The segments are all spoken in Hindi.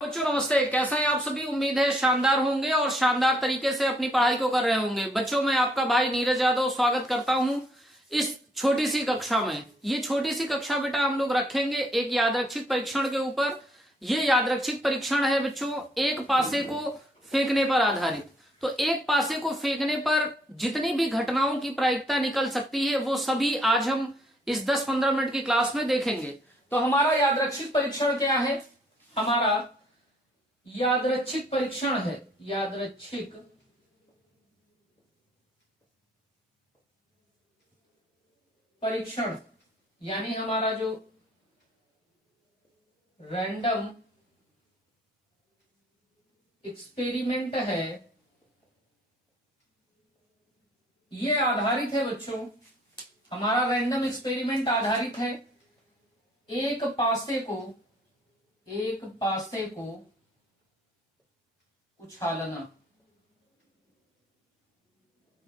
बच्चों नमस्ते। कैसे हैं आप सभी। उम्मीद है शानदार होंगे और शानदार तरीके से अपनी पढ़ाई को कर रहे होंगे। बच्चों मैं आपका भाई नीरज यादव स्वागत करता हूं इस छोटी सी कक्षा में। ये छोटी सी कक्षा बेटा हम लोग रखेंगे एक यादृच्छिक परीक्षण के ऊपर। ये यादृच्छिक परीक्षण है बच्चों एक पासे को फेंकने पर आधारित। तो एक पासे को फेंकने पर जितनी भी घटनाओं की प्रायिकता निकल सकती है वो सभी आज हम इस 10-15 मिनट की क्लास में देखेंगे। तो हमारा यादृच्छिक परीक्षण क्या है। हमारा यादृच्छिक परीक्षण है यादृच्छिक परीक्षण यानी हमारा जो रैंडम एक्सपेरिमेंट है ये आधारित है बच्चों। हमारा रैंडम एक्सपेरिमेंट आधारित है एक पासे को उछालना।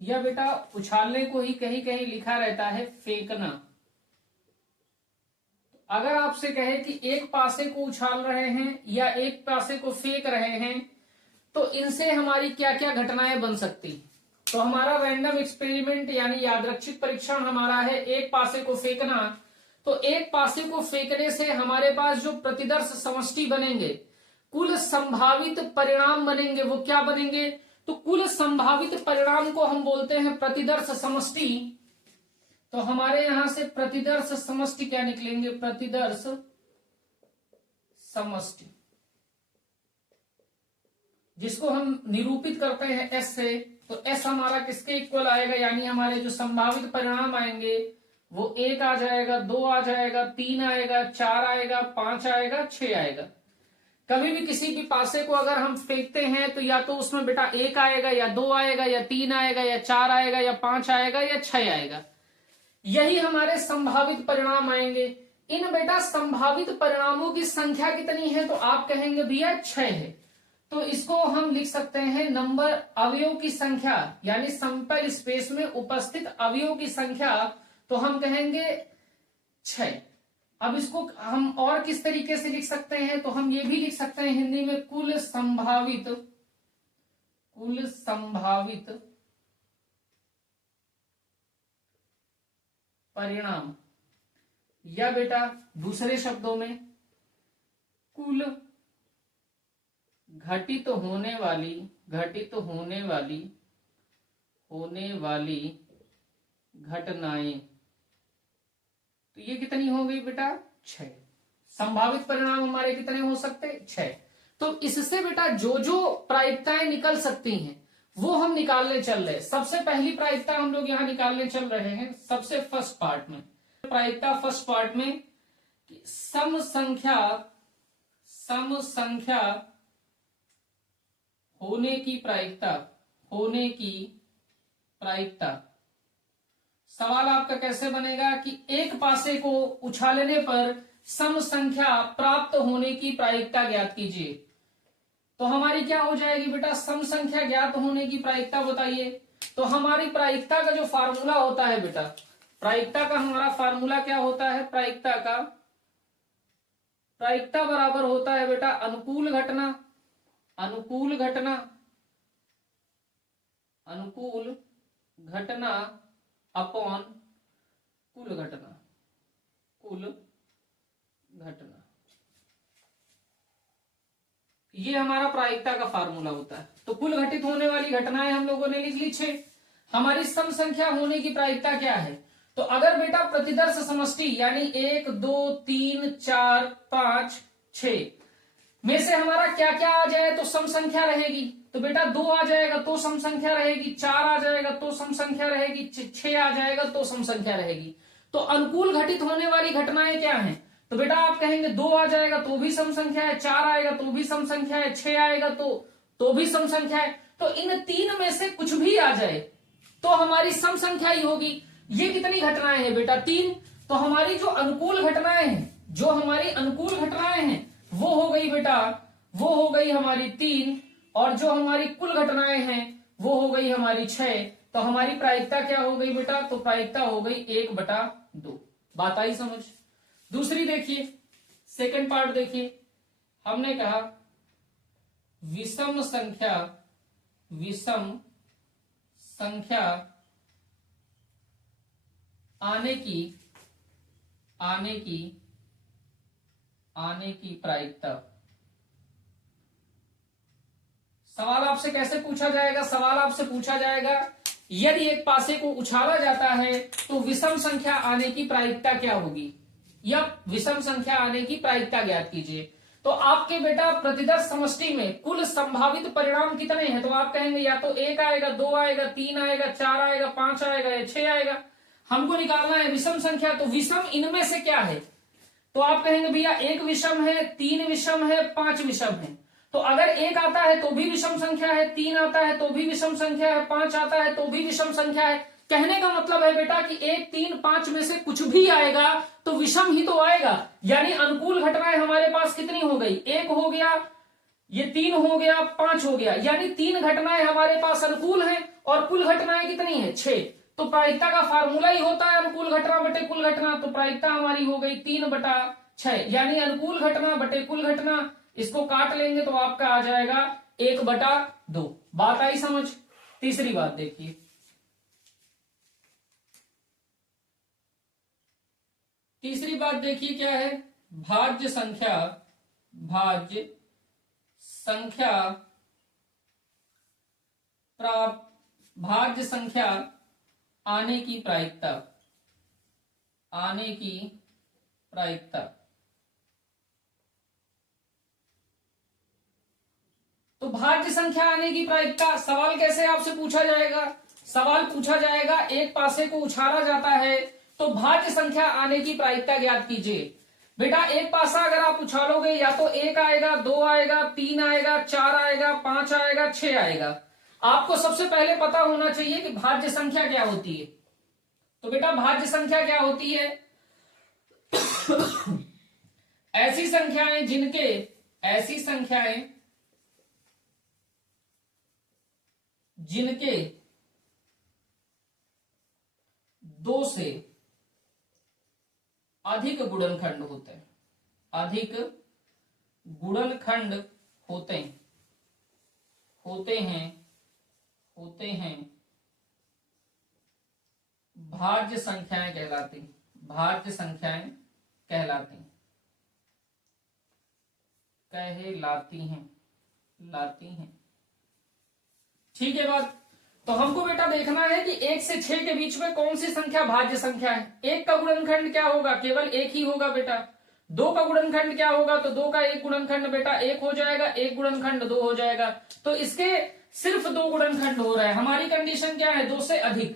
यह बेटा उछालने को ही कहीं कहीं लिखा रहता है फेंकना। अगर आपसे कहे कि एक पासे को उछाल रहे हैं या एक पासे को फेंक रहे हैं तो इनसे हमारी क्या क्या घटनाएं बन सकती। तो हमारा रैंडम एक्सपेरिमेंट यानी यादृच्छिक परीक्षण हमारा है एक पासे को फेंकना। तो एक पासे को फेंकने से हमारे पास जो प्रतिदर्श समष्टि बनेंगे, कुल संभावित परिणाम बनेंगे, वो क्या बनेंगे। तो कुल संभावित परिणाम को हम बोलते हैं प्रतिदर्श समष्टि। तो हमारे यहां से प्रतिदर्श समष्टि क्या निकलेंगे, प्रतिदर्श समष्टि, जिसको हम निरूपित करते हैं एस से। तो एस हमारा किसके इक्वल आएगा, यानी हमारे जो संभावित परिणाम आएंगे वो 1 आ जाएगा, 2 आ जाएगा, 3 आएगा, 4 आएगा, 5 आएगा, 6 आएगा। कभी भी किसी भी पासे को अगर हम फेंकते हैं तो या तो उसमें बेटा 1 आएगा या 2 आएगा या 3 आएगा या 4 आएगा या 5 आएगा या 6 आएगा। यही हमारे संभावित परिणाम आएंगे। इन बेटा संभावित परिणामों की संख्या कितनी है, तो आप कहेंगे भैया 6 है। तो इसको हम लिख सकते हैं नंबर अवयव की संख्या, यानी सैंपल स्पेस में उपस्थित अवयव की संख्या। तो हम कहेंगे 6। अब इसको हम और किस तरीके से लिख सकते हैं, तो हम ये भी लिख सकते हैं हिंदी में कुल संभावित परिणाम, या बेटा दूसरे शब्दों में कुल घटित होने वाली घटनाएं। तो ये कितनी हो गई बेटा 6। संभावित परिणाम हमारे कितने हो सकते 6। तो इससे बेटा जो जो प्रायिकताएं निकल सकती हैं वो हम निकालने चल रहे हैं। सबसे पहली प्रायिकता हम लोग यहां निकालने चल रहे हैं सबसे फर्स्ट पार्ट में। प्रायिकता फर्स्ट पार्ट में सम संख्या होने की प्रायिकता। सवाल आपका कैसे बनेगा कि एक पासे को उछालने पर सम संख्या प्राप्त होने की प्रायिकता ज्ञात कीजिए। तो हमारी क्या हो जाएगी बेटा, सम संख्या ज्ञात होने की प्रायिकता बताइए। तो हमारी प्रायिकता का जो फार्मूला होता है बेटा, प्रायिकता का हमारा फार्मूला क्या होता है, प्रायिकता बराबर होता है बेटा अनुकूल घटना अपॉन कुल घटना। ये हमारा प्रायिकता का फार्मूला होता है। तो कुल घटित होने वाली घटनाएं हम लोगों ने लिख ली 6। हमारी सम संख्या होने की प्रायिकता क्या है, तो अगर बेटा प्रतिदर्श समष्टि यानी 1 2 3 4 5 6 में से हमारा क्या क्या आ जाए तो सम संख्या रहेगी। तो बेटा 2 आ जाएगा तो सम संख्या रहेगी, 4 आ जाएगा तो सम संख्या रहेगी, 6 आ जाएगा तो सम संख्या रहेगी। तो अनुकूल घटित होने वाली घटनाएं क्या हैं, तो बेटा आप कहेंगे 2 आ जाएगा तो भी सम संख्या है, 4 आएगा तो भी सम संख्या है, 6 आएगा तो भी सम संख्या है। तो इन 3 में से कुछ भी आ जाए तो हमारी सम संख्या ही होगी। ये कितनी घटनाएं हैं बेटा 3। तो हमारी जो अनुकूल घटनाएं हैं वो हो गई बेटा, वो हो गई हमारी 3, और जो हमारी कुल घटनाएं हैं वो हो गई हमारी 6। तो हमारी प्रायिकता क्या हो गई बेटा, तो प्रायिकता हो गई 1/2। बात आई समझ। दूसरी देखिए, सेकंड पार्ट देखिए। हमने कहा विषम संख्या आने की प्रायिकता। सवाल आपसे कैसे पूछा जाएगा? सवाल आपसे पूछा जाएगा यदि एक पासे को उछाला जाता है तो विषम संख्या आने की प्रायिकता क्या होगी, या विषम संख्या आने की प्रायिकता ज्ञात कीजिए। तो आपके बेटा प्रतिदर्श समष्टि में कुल संभावित परिणाम कितने हैं? तो आप कहेंगे या तो 1 आएगा, 2 आएगा, 3 आएगा, 4 आएगा, 5 आएगा या 6 आएगा। हमको निकालना है विषम संख्या, तो विषम इनमें से क्या है? तो आप कहेंगे भैया 1 विषम है, 3 विषम है, 5 विषम है। तो अगर 1 आता है तो भी विषम संख्या है, 3 आता है तो भी विषम संख्या है, 5 आता है तो भी विषम संख्या है। कहने का मतलब है बेटा कि 1, 3, 5 में से कुछ भी आएगा तो विषम ही तो आएगा। यानी अनुकूल घटनाएं हमारे पास कितनी हो गई? 1 हो गया, ये 3 हो गया, 5 हो गया, यानी 3 घटनाएं हमारे पास अनुकूल हैं और कुल घटनाएं कितनी है? 6। तो प्रायिकता का फार्मूला ही होता है अनुकूल घटना बटे कुल घटना। तो प्रायिकता हमारी हो गई 3/6, यानी अनुकूल घटना बटे कुल घटना। इसको काट लेंगे तो आपका आ जाएगा 1/2। बात आई समझ? तीसरी बात देखिए, तीसरी बात देखिए क्या है? भाज्य संख्या भाज्य संख्या आने की प्रायिकता। तो भाज्य संख्या आने की प्रायिकता सवाल कैसे आपसे पूछा जाएगा? सवाल पूछा जाएगा एक पासे को उछाला जाता है तो भाज्य संख्या आने की प्रायिकता ज्ञात कीजिए। बेटा एक पासा अगर आप उछालोगे या तो 1 आएगा, 2 आएगा, 3 आएगा, 4 आएगा, 5 आएगा, 6 आएगा। आपको सबसे पहले पता होना चाहिए कि भाज्य संख्या क्या होती है। तो बेटा भाज्य संख्या क्या होती है? ऐसी संख्याएं जिनके 2 से अधिक गुणनखंड होते हैं, होते हैं भाज्य संख्याएं कहलाती हैं। ठीक है बात। तो हमको बेटा देखना है कि 1 से 6 के बीच में कौन सी संख्या भाज्य संख्या है। 1 का गुणनखंड क्या होगा? केवल 1 ही होगा बेटा। 2 का गुणनखंड क्या होगा? तो 2 का 1 गुणनखंड बेटा 1 हो जाएगा, 1 गुणनखंड 2 हो जाएगा। तो इसके सिर्फ 2 गुणनखंड हो रहा है। हमारी कंडीशन क्या है? 2 से अधिक।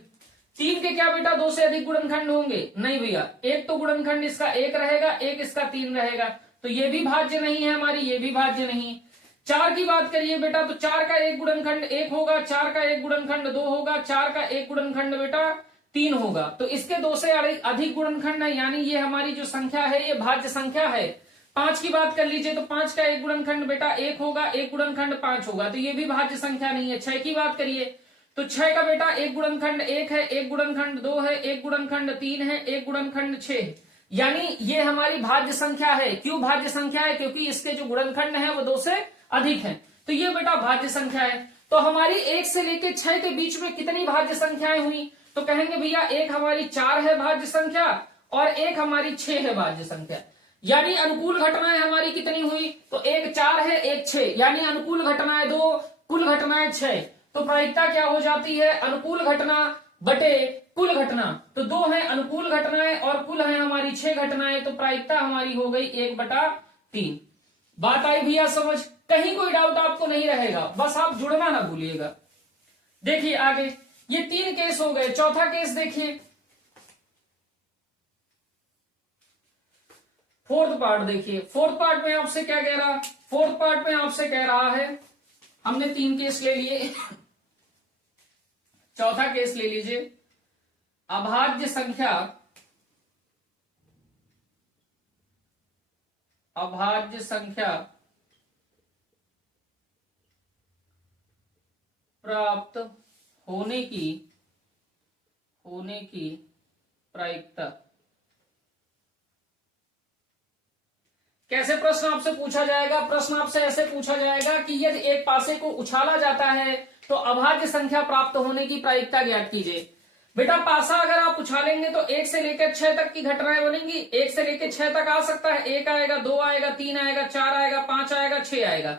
3 के क्या बेटा 2 से अधिक गुणनखंड होंगे? नहीं भैया, एक तो गुणनखंड इसका 1 रहेगा, एक इसका 3 रहेगा, तो ये भी भाज्य नहीं है हमारी, ये भी भाज्य नहीं। 4 की बात करिए बेटा, तो 4 का 1 गुणनखंड 1 होगा, 4 का 1 गुणनखंड 2 होगा, 4 का 1 गुणनखंड बेटा 3 होगा। तो इसके 2 से अधिक गुणनखंड है, यानी ये हमारी जो संख्या है ये भाज्य संख्या है। 5 की बात कर लीजिए, तो 5 का 1 गुणनखंड बेटा 1 होगा, 1 गुणनखंड 5 होगा, तो ये भी भाज्य संख्या नहीं है। 6 की बात करिए, तो 6 का बेटा 1 गुणनखंड 1 है, 1 गुणनखंड 2 है, 1 गुणनखंड 3 है, 1 गुणनखंड 6 है, यानी ये हमारी भाज्य संख्या है। क्यों भाज्य संख्या है? क्योंकि इसके जो गुणनखंड है वो 2 से अधिक है, तो ये बेटा भाज्य संख्या है। तो हमारी 1 से लेकर 6 के बीच में कितनी भाज्य संख्याएं हुई? तो कहेंगे भैया एक हमारी 4 है भाज्य संख्या और एक हमारी 6 है भाज्य संख्या। यानी अनुकूल घटनाएं हमारी कितनी हुई? तो एक 4 है, एक 6, यानी अनुकूल घटनाएं 2, कुल घटनाएं 6। तो प्रायिकता क्या हो जाती है? अनुकूल घटना बटे कुल घटना। तो 2 है अनुकूल घटनाएं और कुल है हमारी 6 घटनाएं, तो प्रायिकता हमारी हो गई 1/3। बात आई भैया समझ? कहीं कोई डाउट आपको नहीं रहेगा, बस आप जुड़ना ना भूलिएगा। देखिए आगे, ये 3 केस हो गए। चौथा केस देखिए, फोर्थ पार्ट देखिए। फोर्थ पार्ट में आपसे क्या कह रहा? फोर्थ पार्ट में आपसे कह रहा है, हमने 3 केस ले लिए, चौथा केस ले लीजिए। अभाज्य संख्या प्राप्त होने की प्रायिकता। कैसे प्रश्न आपसे पूछा जाएगा? प्रश्न आपसे ऐसे पूछा जाएगा कि यदि एक पासे को उछाला जाता है तो अभाज्य संख्या प्राप्त होने की प्रायिकता ज्ञात कीजिए। बेटा पासा अगर आप उछालेंगे तो 1 से लेकर 6 तक की घटनाएं बनेंगी। 1 से लेकर 6 तक आ सकता है, 1 आएगा, 2 आएगा, 3 आएगा, 4 आएगा, 5 आएगा, 6 आएगा।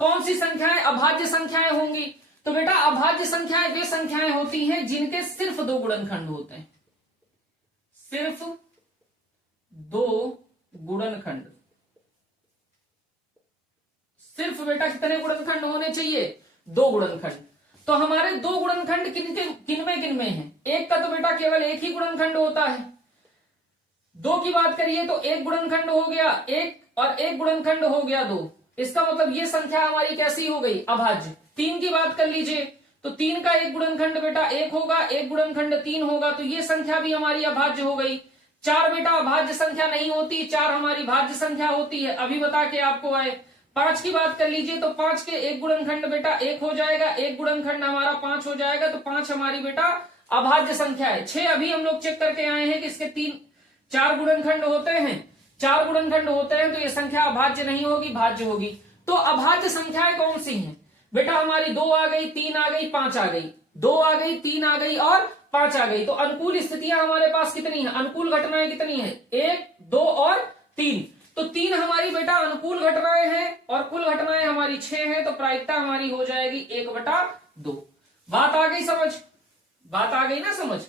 कौन सी संख्याएं अभाज्य संख्याएं होंगी? तो बेटा अभाज्य संख्याएं वे संख्याएं होती हैं जिनके सिर्फ 2 गुणनखंड होते हैं। सिर्फ 2 गुणनखंड। सिर्फ बेटा कितने गुणनखंड होने चाहिए? 2 गुणनखंड। तो हमारे 2 गुणनखंड किनमें हैं? एक का तो बेटा केवल एक ही गुणनखंड होता है। 2 की बात करिए तो एक गुणनखंड हो गया 1 और एक गुणनखंड हो गया 2। इसका मतलब ये संख्या हमारी कैसी हो गई? अभाज्य। 3 की बात कर लीजिए तो 3 का एक गुणनखंड बेटा 1 होगा, एक गुणनखंड 3 होगा, तो ये संख्या भी हमारी अभाज्य हो गई। 4 बेटा अभाज्य संख्या नहीं होती, 4 हमारी भाज्य संख्या होती है, अभी बता के आपको आए। 5 की बात कर लीजिए तो 5 के एक गुणनखंड बेटा 1 हो जाएगा, एक गुणनखंड हमारा 5 हो जाएगा, तो 5 हमारी बेटा अभाज्य संख्या है। 6 अभी हम लोग चेक करके आए हैं कि इसके 4 गुणनखंड होते हैं, 4 गुणनखंड होते हैं, तो ये संख्या अभाज्य नहीं होगी, भाज्य होगी। तो अभाज्य संख्याएं कौन सी हैं? बेटा हमारी 2 आ गई, 3 आ गई, 5 आ गई, 2 आ गई, 3 आ गई और 5 आ गई। तो अनुकूल स्थितियां हमारे पास कितनी है? अनुकूल घटनाएं कितनी है? 1, 2 और 3। तो 3 हमारी बेटा अनुकूल घटनाएं हैं और कुल घटनाएं हमारी 6 हैं, तो प्रायिकता हमारी हो जाएगी 1/2। बात आ गई समझ? बात आ गई ना समझ?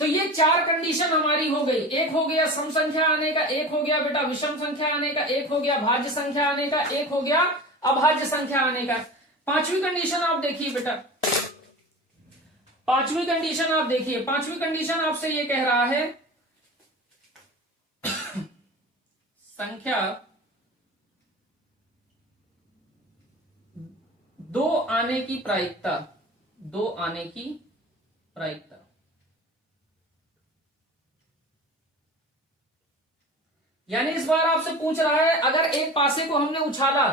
तो ये 4 कंडीशन हमारी हो गई। एक हो गया सम संख्या आने का, एक हो गया बेटा विषम संख्या आने का, एक हो गया भाज्य संख्या आने का, एक हो गया अभाज्य संख्या आने का। 5वीं कंडीशन आप देखिए बेटा, 5वीं कंडीशन आप देखिए। 5वीं कंडीशन आपसे ये कह रहा है संख्या 2 आने की प्रायिकता, 2 आने की प्रायिकता। यानी इस बार आपसे पूछ रहा है अगर एक पासे को हमने उछाला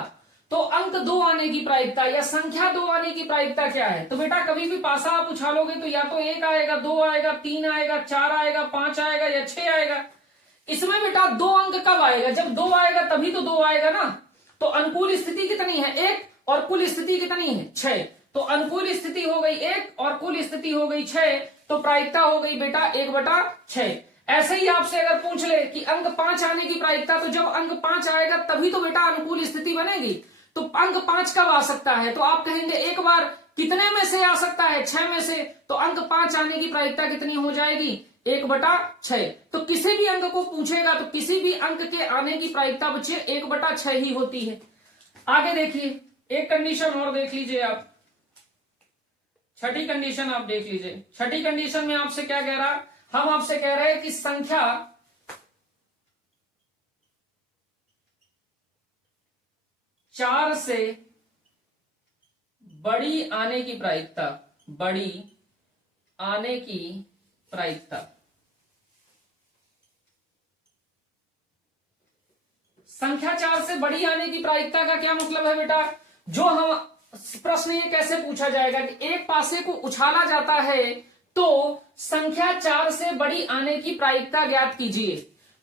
तो अंक 2 आने की प्रायिकता या संख्या 2 आने की प्रायिकता क्या है? तो बेटा कभी भी पासा आप उछालोगे तो या तो 1 आएगा, 2 आएगा, 3 आएगा, 4 आएगा, 5 आएगा या 6 आएगा। इसमें बेटा 2 अंक कब आएगा? जब 2 आएगा तभी तो 2 आएगा ना। तो अनुकूल स्थिति कितनी है? 1 और कुल स्थिति कितनी है? 6। तो अनुकूल स्थिति हो गई 1 और कुल स्थिति हो गई 6, तो प्रायिकता हो गई बेटा 1/6। ऐसे ही आपसे अगर पूछ ले कि अंक 5 आने की प्रायिकता, तो जब अंक 5 आएगा तभी तो बेटा अनुकूल स्थिति बनेगी। तो अंक 5 कब आ सकता है? तो आप कहेंगे एक बार कितने में से आ सकता है? 6 में से। तो अंक 5 आने की प्रायिकता कितनी हो जाएगी? 1/6। तो किसी भी अंक को पूछेगा तो किसी भी अंक के आने की प्रायिकता बच्चे 1/6 ही होती है। आगे देखिए, एक कंडीशन और देख लीजिए आप। 6ठी कंडीशन आप देख लीजिए। 6ठी कंडीशन में आपसे क्या कह रहा? हम आपसे कह रहे हैं कि संख्या 4 से बड़ी आने की प्रायिकता, बड़ी आने की प्रायिकता। संख्या 4 से बड़ी आने की प्रायिकता का क्या मतलब है बेटा? जो हम प्रश्न ये कैसे पूछा जाएगा कि एक पासे को उछाला जाता है तो संख्या 4 से बड़ी आने की प्रायिकता ज्ञात कीजिए।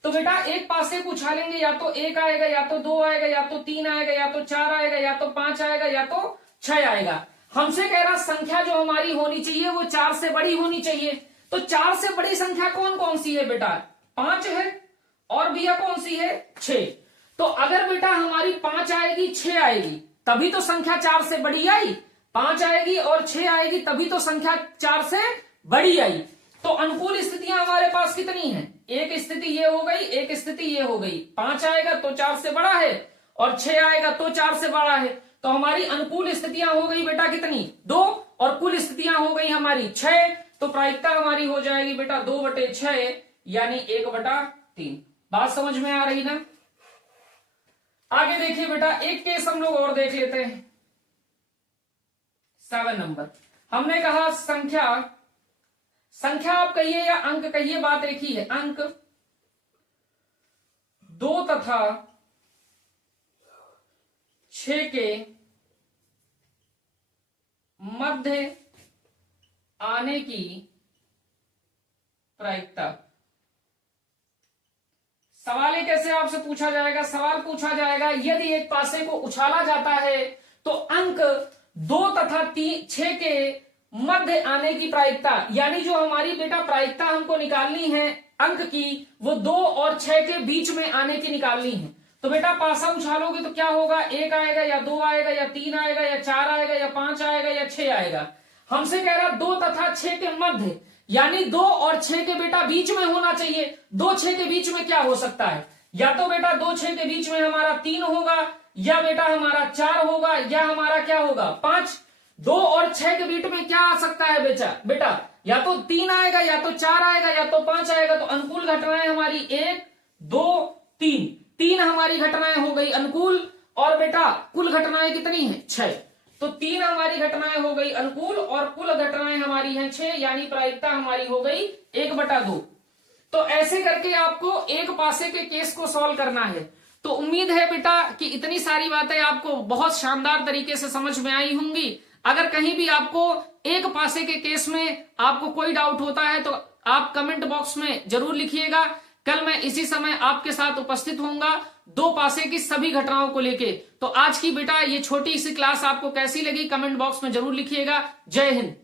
तो बेटा एक पासे को उछालेंगे या तो 1 आएगा, या तो 2 आएगा, या तो 3 आएगा, या तो 4 आएगा, या तो 5 आएगा, या तो 6 आएगा। हमसे कह रहा संख्या जो हमारी होनी चाहिए वो 4 से बड़ी होनी चाहिए। तो 4 से बड़ी संख्या कौन कौन सी है बेटा? 5 है और भैया कौन सी है? 6। तो अगर बेटा हमारी 5 आएगी, 6 आएगी, तभी तो संख्या 4 से बड़ी आई। 5 आएगी और 6 आएगी तभी तो संख्या 4 से बड़ी आई। तो अनुकूल स्थितियां हमारे पास कितनी हैं? एक स्थिति ये हो गई, एक स्थिति ये हो गई। 5 आएगा तो 4 से बड़ा है और 6 आएगा तो 4 से बड़ा है। तो हमारी अनुकूल स्थितियां हो गई बेटा कितनी? 2 और कुल स्थितियां हो गई हमारी 6। तो प्रायिकता हमारी हो जाएगी बेटा 2/6 यानी 1/3। बात समझ में आ रही ना? आगे देखिए बेटा, एक केस हम लोग और देख लेते हैं। 7 नंबर हमने कहा संख्या आप कहिए या अंक कहिए, बात एक ही है। अंक 2 तथा 6 के मध्य आने की प्रायिकता। सवाल एक ऐसे आपसे पूछा जाएगा, सवाल पूछा जाएगा यदि एक पासे को उछाला जाता है तो अंक 2 तथा 6 के मध्य आने की प्रायिकता, यानी जो हमारी बेटा प्रायिकता हमको निकालनी है अंक की, वो 2 और 6 के बीच में आने की निकालनी है। तो बेटा पासा उछालोगे तो क्या होगा, 1 आएगा या 2 आएगा या 3 आएगा या 4 आएगा या 5 आएगा या 6 आएगा। हमसे कह रहा 2 तथा 6 के मध्य, यानी 2 और 6 के बेटा बीच में होना चाहिए। 2 6 के बीच में क्या हो सकता है, या तो बेटा 2 6 के बीच में हमारा 3 होगा, या बेटा हमारा 4 होगा, या हमारा क्या होगा 5। 2 और 6 के बीच में क्या आ सकता है बेटा या तो 3 आएगा या तो 4 आएगा या तो 5 आएगा। तो अनुकूल घटनाएं हमारी 1 2 3, 3 हमारी घटनाएं हो गई अनुकूल, और बेटा कुल घटनाएं कितनी है 6। तो 3 हमारी घटनाएं हो गई अनुकूल और कुल घटनाएं हमारी हैं 6, यानी प्रायिकता हमारी हो गई 1/2। तो ऐसे करके आपको एक पासे के केस को सॉल्व करना है। तो उम्मीद है बेटा कि इतनी सारी बातें आपको बहुत शानदार तरीके से समझ में आई होंगी। अगर कहीं भी आपको एक पासे के केस में आपको कोई डाउट होता है तो आप कमेंट बॉक्स में जरूर लिखिएगा। कल मैं इसी समय आपके साथ उपस्थित होऊंगा 2 पासे की सभी घटनाओं को लेके। तो आज की बेटा ये छोटी सी क्लास आपको कैसी लगी कमेंट बॉक्स में जरूर लिखिएगा। जय हिंद।